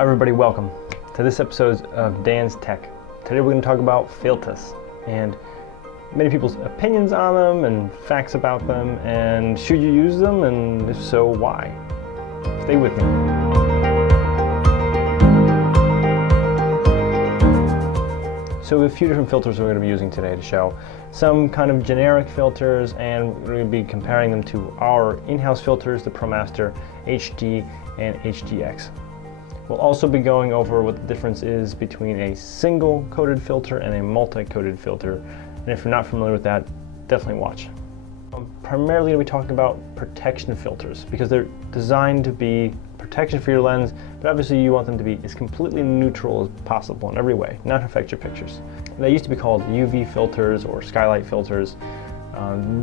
Hi everybody, welcome to this episode of Dan's Tech. Today we're going to talk about filters and many people's opinions on them and facts about them, and should you use them, and if so, why? Stay with me. So we have a few different filters we're going to be using today to show. Some kind of generic filters, and we're going to be comparing them to our in-house filters, the Promaster HD and HDX. We'll also be going over what the difference is between a single coated filter and a multi-coated filter. And if you're not familiar with that, definitely watch. I'm primarily going to be talking about protection filters because they're designed to be protection for your lens, but obviously you want them to be as completely neutral as possible in every way, not affect your pictures. They used to be called UV filters or skylight filters.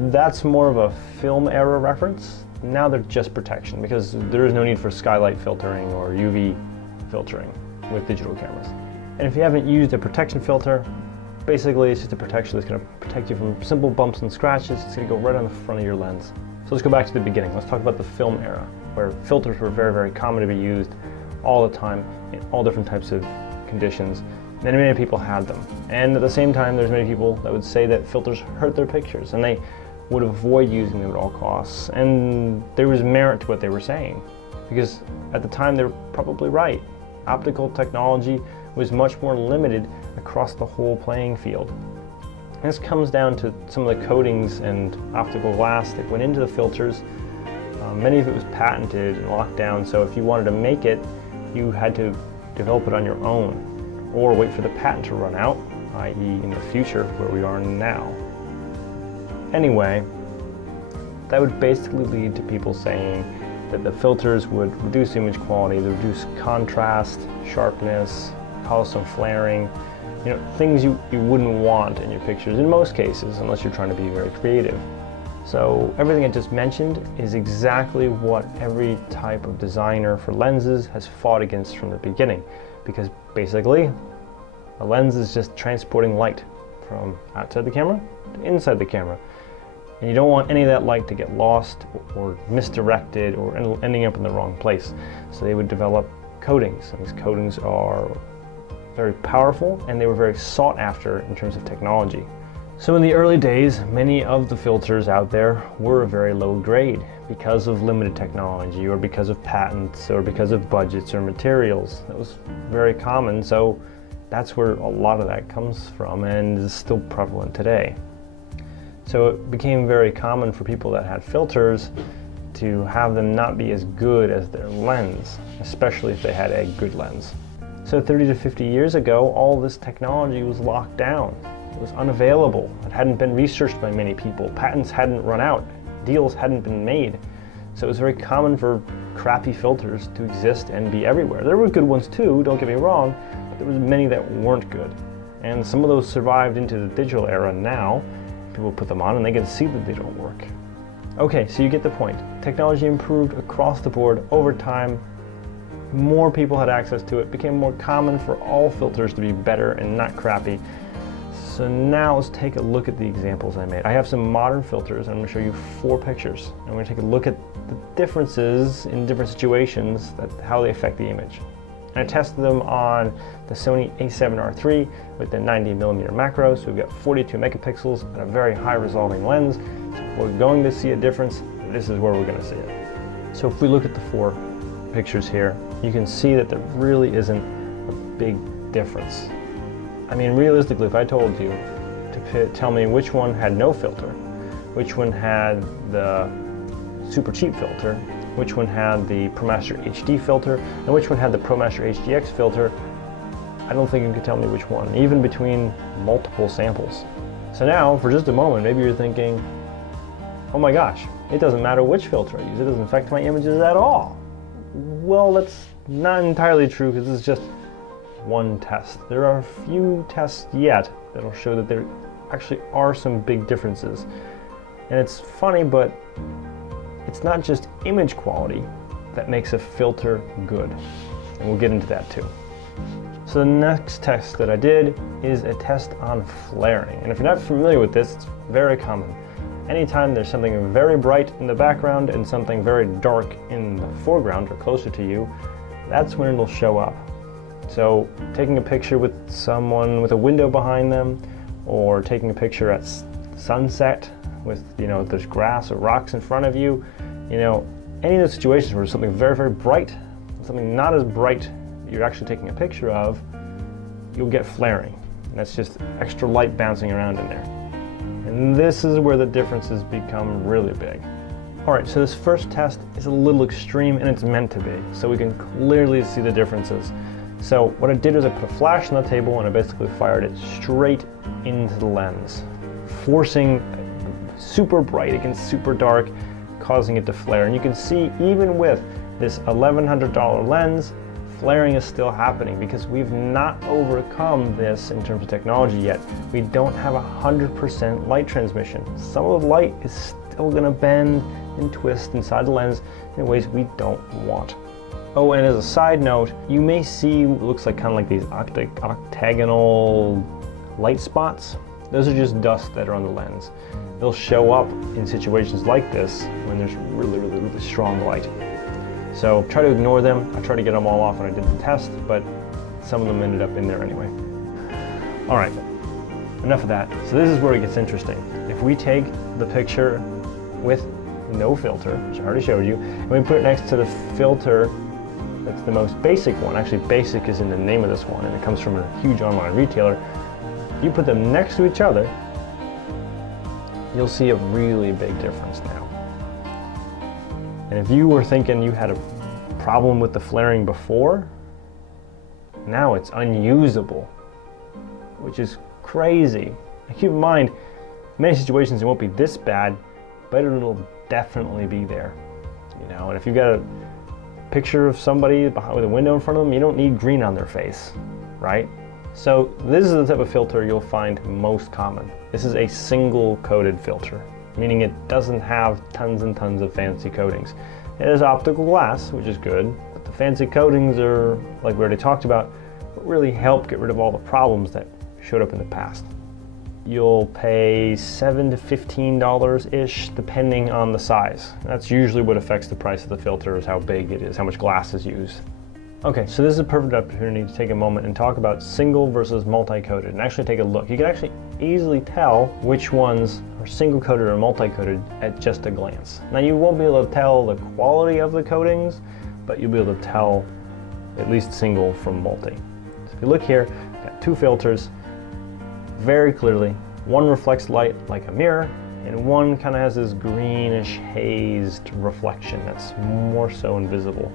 That's more of a film era reference. Now they're just protection because there is no need for skylight filtering or UV filtering with digital cameras. And if you haven't used a protection filter, basically it's just a protection that's going to protect you from simple bumps and scratches. It's going to go right on the front of your lens. So let's go back to the beginning. Let's talk about the film era, where filters were very, very common to be used all the time in all different types of conditions. Many people had them. And at the same time, there's many people that would say that filters hurt their pictures and they would avoid using them at all costs. And there was merit to what they were saying, because at the time they were probably right. Optical technology was much more limited across the whole playing field. And this comes down to some of the coatings and optical glass that went into the filters. Many of it was patented and locked down, so if you wanted to make it, you had to develop it on your own or wait for the patent to run out, i.e. in the future where we are now. Anyway, that would basically lead to people saying that the filters would reduce image quality, they reduce contrast, sharpness, cause some flaring, things you wouldn't want in your pictures in most cases, unless you're trying to be very creative. So everything I just mentioned is exactly what every type of designer for lenses has fought against from the beginning, because basically a lens is just transporting light from outside the camera to inside the camera. And you don't want any of that light to get lost or misdirected or ending up in the wrong place. So they would develop coatings, and these coatings are very powerful and they were very sought after in terms of technology. So in the early days, many of the filters out there were very low grade because of limited technology or because of patents or because of budgets or materials. That was very common, so that's where a lot of that comes from and is still prevalent today. So it became very common for people that had filters to have them not be as good as their lens, especially if they had a good lens. So 30 to 50 years ago, all this technology was locked down. It was unavailable. It hadn't been researched by many people. Patents hadn't run out. Deals hadn't been made. So it was very common for crappy filters to exist and be everywhere. There were good ones too, don't get me wrong, but there was many that weren't good. And some of those survived into the digital era now. People put them on and they can see that they don't work. Okay, so you get the point. Technology improved across the board over time. More people had access to it. It became more common for all filters to be better and not crappy. So now let's take a look at the examples I made. I have some modern filters and I'm going to show you 4 pictures. I'm going to take a look at the differences in different situations, how they affect the image. And I tested them on the Sony a7R III with the 90mm macro, so we've got 42 megapixels and a very high resolving lens. So if we're going to see a difference, this is where we're going to see it. So if we look at the 4 pictures here, you can see that there really isn't a big difference. I mean, realistically, if I told you to tell me which one had no filter, which one had the super cheap filter, which one had the Promaster HD filter, and which one had the Promaster HDX filter, I don't think you could tell me which one, even between multiple samples. So now, for just a moment, maybe you're thinking, oh my gosh, it doesn't matter which filter I use, it doesn't affect my images at all. Well, that's not entirely true, because this is just one test. There are a few tests yet that'll show that there actually are some big differences. And it's funny, but it's not just image quality that makes a filter good. And we'll get into that too. So the next test that I did is a test on flaring. And if you're not familiar with this, it's very common. Anytime there's something very bright in the background and something very dark in the foreground or closer to you, that's when it'll show up. So taking a picture with someone with a window behind them, or taking a picture at sunset with, there's grass or rocks in front of you, any of those situations where there's something very, very bright, something not as bright you're actually taking a picture of, you'll get flaring. And that's just extra light bouncing around in there. And this is where the differences become really big. All right, so this first test is a little extreme, and it's meant to be, so we can clearly see the differences. So what I did was I put a flash on the table and I basically fired it straight into the lens, forcing super bright against super dark, causing it to flare. And you can see even with this $1,100 lens, flaring is still happening because we've not overcome this in terms of technology yet. We don't have 100% light transmission. Some of the light is still going to bend and twist inside the lens in ways we don't want. Oh, and as a side note, you may see what looks like kind of like these octagonal light spots. Those are just dust that are on the lens. They'll show up in situations like this when there's really, really, really strong light. So try to ignore them. I tried to get them all off when I did the test, but some of them ended up in there anyway. All right, enough of that. So this is where it gets interesting. If we take the picture with no filter, which I already showed you, and we put it next to the filter that's the most basic one. Actually, basic is in the name of this one, and it comes from a huge online retailer. If you put them next to each other, you'll see a really big difference now. And if you were thinking you had a problem with the flaring before, now it's unusable, which is crazy. And keep in mind, in many situations it won't be this bad, but it'll definitely be there. And if you've got a picture of somebody with a window in front of them, you don't need green on their face, right? So this is the type of filter you'll find most common. This is a single coated filter, meaning it doesn't have tons and tons of fancy coatings. It has optical glass, which is good, but the fancy coatings are, like we already talked about, really help get rid of all the problems that showed up in the past. You'll pay $7 to $15-ish depending on the size. That's usually what affects the price of the filter, is how big it is, how much glass is used. Okay, so this is a perfect opportunity to take a moment and talk about single versus multi-coated and actually take a look. You can actually easily tell which ones are single coated or multi-coated at just a glance. Now you won't be able to tell the quality of the coatings, but you'll be able to tell at least single from multi. So if you look here, I've got two filters very clearly. One reflects light like a mirror, and one kind of has this greenish hazed reflection that's more so invisible.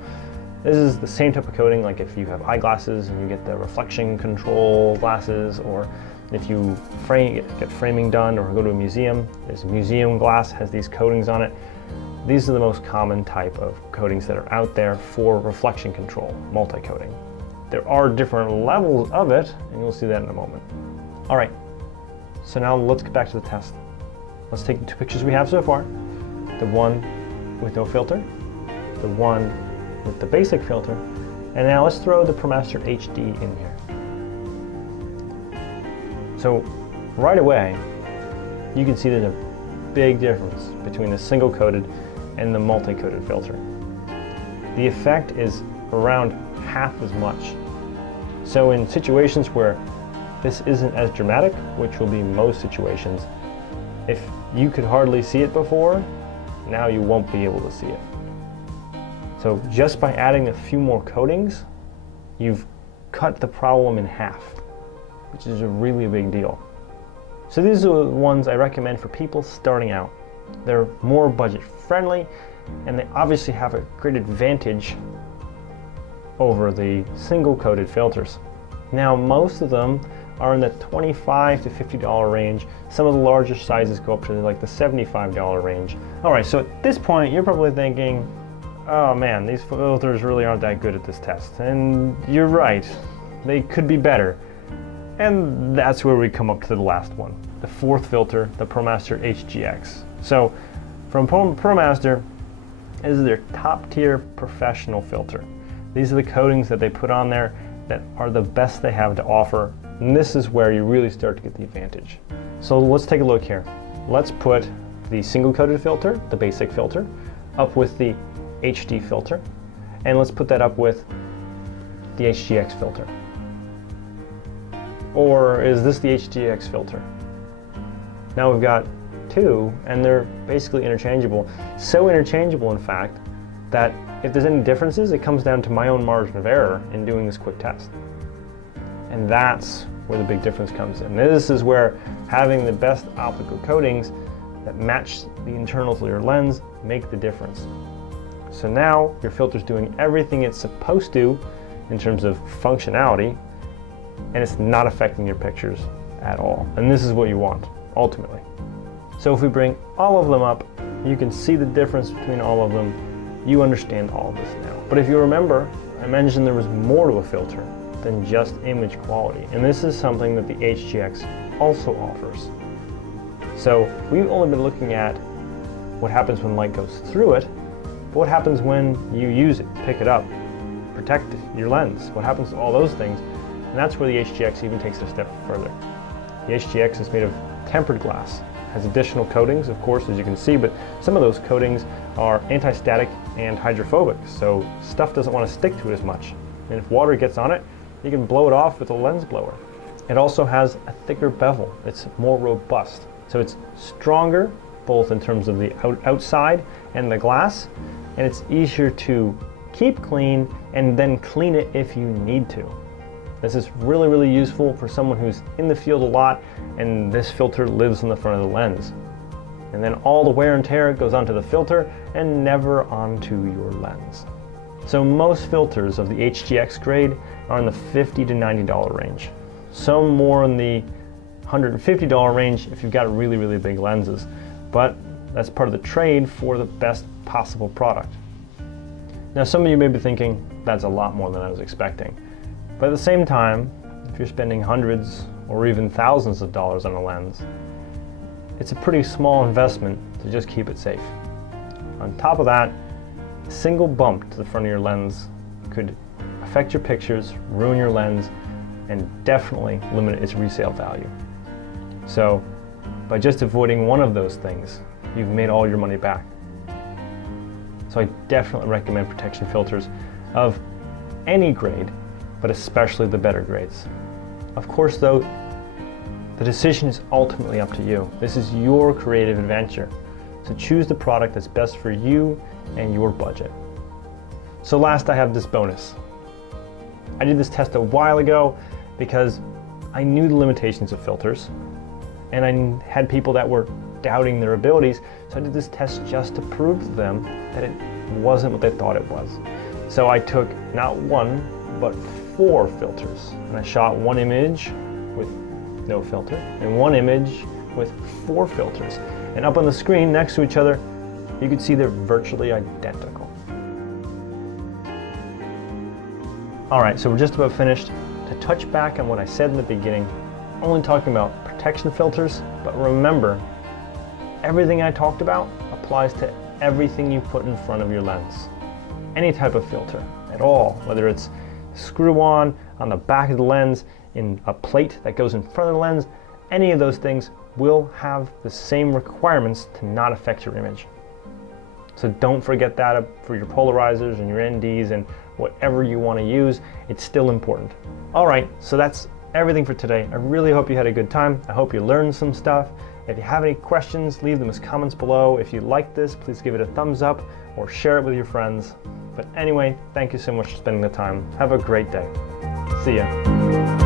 This is the same type of coating like if you have eyeglasses and you get the reflection control glasses, or if you get framing done or go to a museum, there's a museum glass, has these coatings on it. These are the most common type of coatings that are out there for reflection control, multi-coating. There are different levels of it, and you'll see that in a moment. All right, so now let's get back to the test. Let's take the two pictures we have so far, the one with no filter, the one with the basic filter, and now let's throw the Promaster HD in here. So right away, you can see there's a big difference between the single coated and the multi-coated filter. The effect is around half as much. So in situations where this isn't as dramatic, which will be most situations, if you could hardly see it before, now you won't be able to see it. So just by adding a few more coatings, you've cut the problem in half, which is a really big deal. So these are the ones I recommend for people starting out. They're more budget friendly, and they obviously have a great advantage over the single coated filters. Now most of them are in the $25 to $50 range. Some of the larger sizes go up to like the $75 range. All right, so at this point, you're probably thinking, oh man, these filters really aren't that good at this test. And you're right, they could be better. And that's where we come up to the last one, the fourth filter, the Promaster HDX. So from Promaster, this is their top tier professional filter. These are the coatings that they put on there that are the best they have to offer. And this is where you really start to get the advantage. So let's take a look here. Let's put the single coated filter, the basic filter, up with the HD filter. And let's put that up with the HDX filter? Or is this the HDX filter? Now we've got two, and they're basically interchangeable. So interchangeable, in fact, that if there's any differences, it comes down to my own margin of error in doing this quick test. And that's where the big difference comes in. This is where having the best optical coatings that match the internals of your lens make the difference. So now your filter's doing everything it's supposed to in terms of functionality, and it's not affecting your pictures at all. And this is what you want, ultimately. So if we bring all of them up, you can see the difference between all of them. You understand all of this now. But if you remember, I mentioned there was more to a filter than just image quality. And this is something that the HDX also offers. So we've only been looking at what happens when light goes through it, but what happens when you use it, pick it up, protect your lens? What happens to all those things? And that's where the HDX even takes it a step further. The HDX is made of tempered glass, has additional coatings, of course, as you can see, but some of those coatings are anti-static and hydrophobic, so stuff doesn't want to stick to it as much. And if water gets on it, you can blow it off with a lens blower. It also has a thicker bevel. It's more robust. So it's stronger, both in terms of the outside and the glass, and it's easier to keep clean and then clean it if you need to. This is really, really useful for someone who's in the field a lot, and this filter lives in the front of the lens. And then all the wear and tear goes onto the filter and never onto your lens. So most filters of the HDX grade are in the $50 to $90 range. Some more in the $150 range if you've got really, really big lenses. But that's part of the trade for the best possible product. Now some of you may be thinking, that's a lot more than I was expecting. But at the same time, if you're spending hundreds or even thousands of dollars on a lens, it's a pretty small investment to just keep it safe. On top of that, a single bump to the front of your lens could affect your pictures, ruin your lens, and definitely limit its resale value. So by just avoiding one of those things, you've made all your money back. So I definitely recommend protection filters of any grade, but especially the better grades. Of course though, the decision is ultimately up to you. This is your creative adventure. So choose the product that's best for you and your budget. So last, I have this bonus. I did this test a while ago because I knew the limitations of filters, and I had people that were doubting their abilities, so I did this test just to prove to them that it wasn't what they thought it was. So I took not one, but 4 filters, and I shot one image with no filter and one image with 4 filters. And up on the screen next to each other, you can see they're virtually identical. All right, so we're just about finished. To touch back on what I said in the beginning, I'm only talking about protection filters, but remember, everything I talked about applies to everything you put in front of your lens. Any type of filter at all, whether it's screw-on, on the back of the lens, in a plate that goes in front of the lens, any of those things will have the same requirements to not affect your image. So don't forget that for your polarizers and your NDs and whatever you want to use. It's still important. All right, so that's everything for today. I really hope you had a good time. I hope you learned some stuff. If you have any questions, leave them as comments below. If you like this, please give it a thumbs up or share it with your friends. But anyway, thank you so much for spending the time. Have a great day. See ya.